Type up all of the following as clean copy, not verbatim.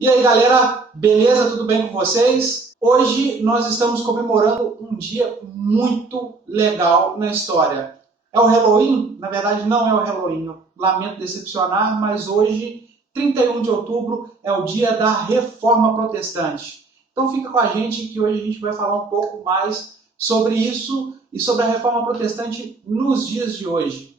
E aí, galera, beleza? Tudo bem com vocês? Hoje nós estamos comemorando um dia muito legal na história. É o Halloween? Na verdade, não é o Halloween. Eu lamento decepcionar, mas hoje, 31 de outubro, é o dia da Reforma Protestante. Então fica com a gente que hoje a gente vai falar um pouco mais sobre isso e sobre a Reforma Protestante nos dias de hoje.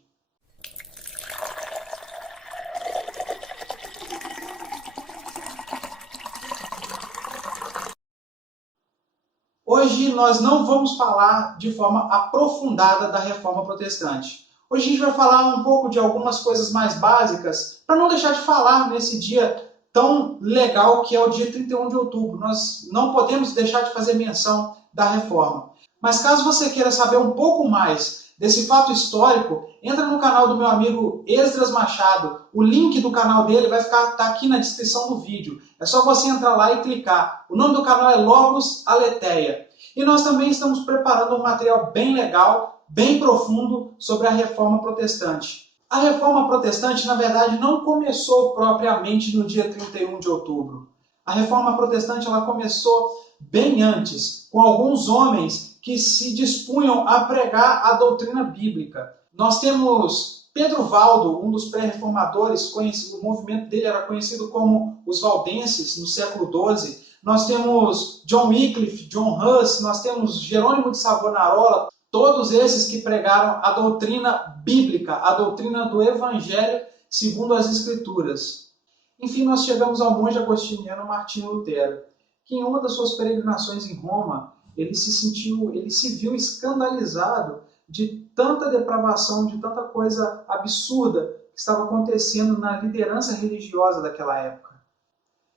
Hoje nós não vamos falar de forma aprofundada da Reforma Protestante. Hoje a gente vai falar um pouco de algumas coisas mais básicas, para não deixar de falar nesse dia tão legal que é o dia 31 de outubro. Nós não podemos deixar de fazer menção da Reforma. Mas caso você queira saber um pouco mais desse fato histórico, entra no canal do meu amigo Esdras Machado. O link do canal dele vai tá aqui na descrição do vídeo. É só você entrar lá e clicar. O nome do canal é Logos Aletheia. E nós também estamos preparando um material bem legal, bem profundo sobre a Reforma Protestante. A Reforma Protestante, na verdade, não começou propriamente no dia 31 de outubro. A Reforma Protestante ela começou bem antes, com alguns homens que se dispunham a pregar a doutrina bíblica. Nós temos Pedro Valdo, um dos pré-reformadores, o movimento dele era conhecido como os Valdenses, no século XII. Nós temos John Wycliffe, John Huss, nós temos Jerônimo de Savonarola, todos esses que pregaram a doutrina bíblica, a doutrina do Evangelho segundo as Escrituras. Enfim, nós chegamos ao monge agostiniano Martinho Lutero, que em uma das suas peregrinações em Roma, ele se viu escandalizado de tanta depravação, de tanta coisa absurda que estava acontecendo na liderança religiosa daquela época.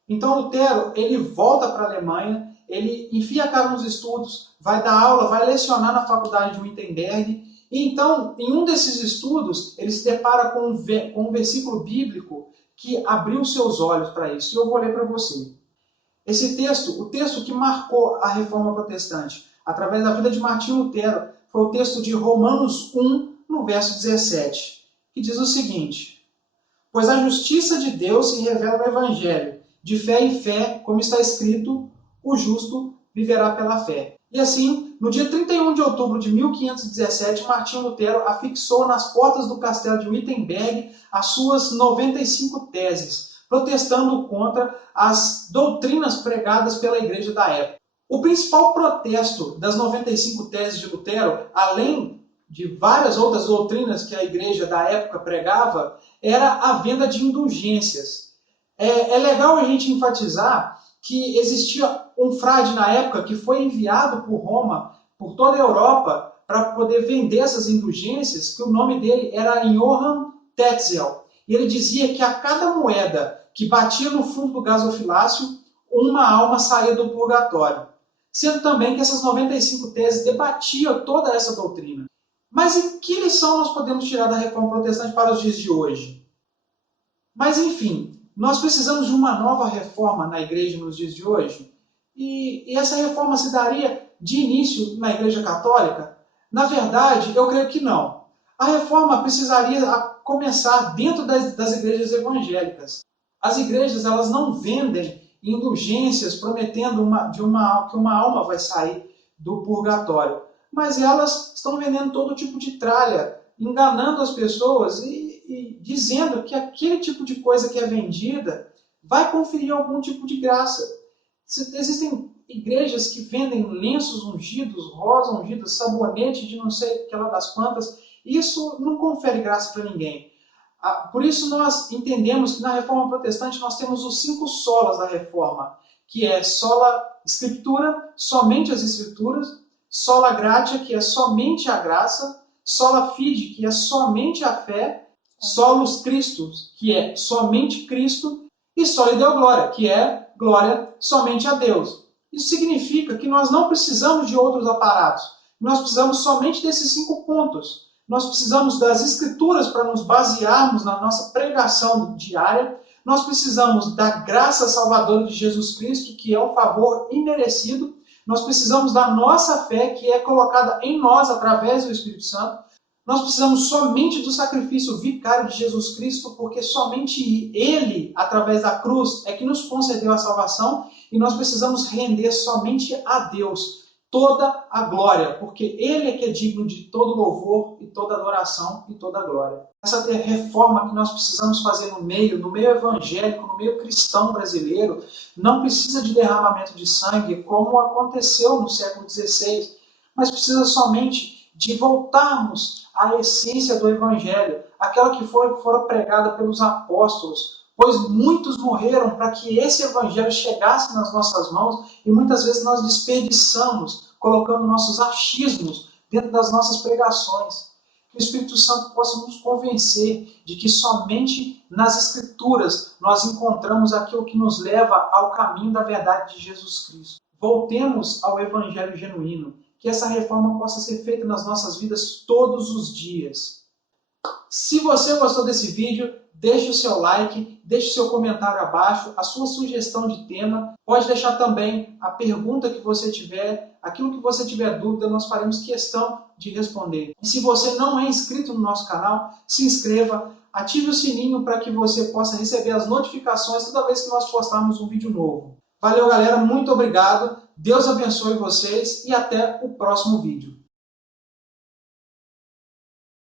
Então Lutero, ele volta para a Alemanha, ele enfia a cara nos estudos, vai dar aula, vai lecionar na faculdade de Wittenberg, e então, em um desses estudos, ele se depara com um versículo bíblico que abriu seus olhos para isso, e eu vou ler para você. Esse texto, o texto que marcou a Reforma Protestante, através da vida de Martinho Lutero, foi o texto de Romanos 1, no verso 17, que diz o seguinte: pois a justiça de Deus se revela no Evangelho, de fé em fé, como está escrito, o justo viverá pela fé. E assim, no dia 31 de outubro de 1517, Martinho Lutero afixou nas portas do castelo de Wittenberg as suas 95 teses, protestando contra as doutrinas pregadas pela igreja da época. O principal protesto das 95 teses de Lutero, além de várias outras doutrinas que a igreja da época pregava, era a venda de indulgências. É legal a gente enfatizar que existia um frade na época que foi enviado por Roma, por toda a Europa, para poder vender essas indulgências, que o nome dele era Johann Tetzel. E ele dizia que a cada moeda que batia no fundo do gasofilácio, uma alma saía do purgatório. Sendo também que essas 95 teses debatiam toda essa doutrina. Mas em que lição nós podemos tirar da Reforma Protestante para os dias de hoje? Mas, enfim, nós precisamos de uma nova reforma na igreja nos dias de hoje? E essa reforma se daria de início na Igreja Católica? Na verdade, eu creio que não. A reforma precisaria começar dentro das igrejas evangélicas. As igrejas elas não vendem indulgências prometendo que uma alma vai sair do purgatório, mas elas estão vendendo todo tipo de tralha, enganando as pessoas e dizendo que aquele tipo de coisa que é vendida vai conferir algum tipo de graça. Existem igrejas que vendem lenços ungidos, rosa ungida, sabonete de não sei que lá das quantas. Isso não confere graça para ninguém. Por isso nós entendemos que na Reforma Protestante nós temos os 5 solas da Reforma, que é sola Scriptura, somente as Escrituras, sola Gratia, que é somente a graça, sola Fide, que é somente a fé, solus Christus, que é somente Cristo, e sola Deo Gloria, que é glória somente a Deus. Isso significa que nós não precisamos de outros aparatos, nós precisamos somente desses 5 pontos. Nós precisamos das Escrituras para nos basearmos na nossa pregação diária. Nós precisamos da graça salvadora de Jesus Cristo, que é um favor imerecido. Nós precisamos da nossa fé, que é colocada em nós através do Espírito Santo. Nós precisamos somente do sacrifício vicário de Jesus Cristo, porque somente Ele, através da cruz, é que nos concedeu a salvação, e nós precisamos render somente a Deus toda a glória, porque Ele é que é digno de todo louvor e toda adoração e toda glória. Essa reforma que nós precisamos fazer no meio evangélico, no meio cristão brasileiro, não precisa de derramamento de sangue, como aconteceu no século XVI, mas precisa somente de voltarmos à essência do Evangelho, aquela que fora pregada pelos apóstolos, pois muitos morreram para que esse Evangelho chegasse nas nossas mãos e muitas vezes nós desperdiçamos, colocando nossos achismos dentro das nossas pregações. Que o Espírito Santo possa nos convencer de que somente nas Escrituras nós encontramos aquilo que nos leva ao caminho da verdade de Jesus Cristo. Voltemos ao Evangelho genuíno, que essa reforma possa ser feita nas nossas vidas todos os dias. Se você gostou desse vídeo, deixe o seu like, deixe o seu comentário abaixo, a sua sugestão de tema. Pode deixar também a pergunta que você tiver, aquilo que você tiver dúvida, nós faremos questão de responder. E se você não é inscrito no nosso canal, se inscreva, ative o sininho para que você possa receber as notificações toda vez que nós postarmos um vídeo novo. Valeu, galera, muito obrigado, Deus abençoe vocês e até o próximo vídeo.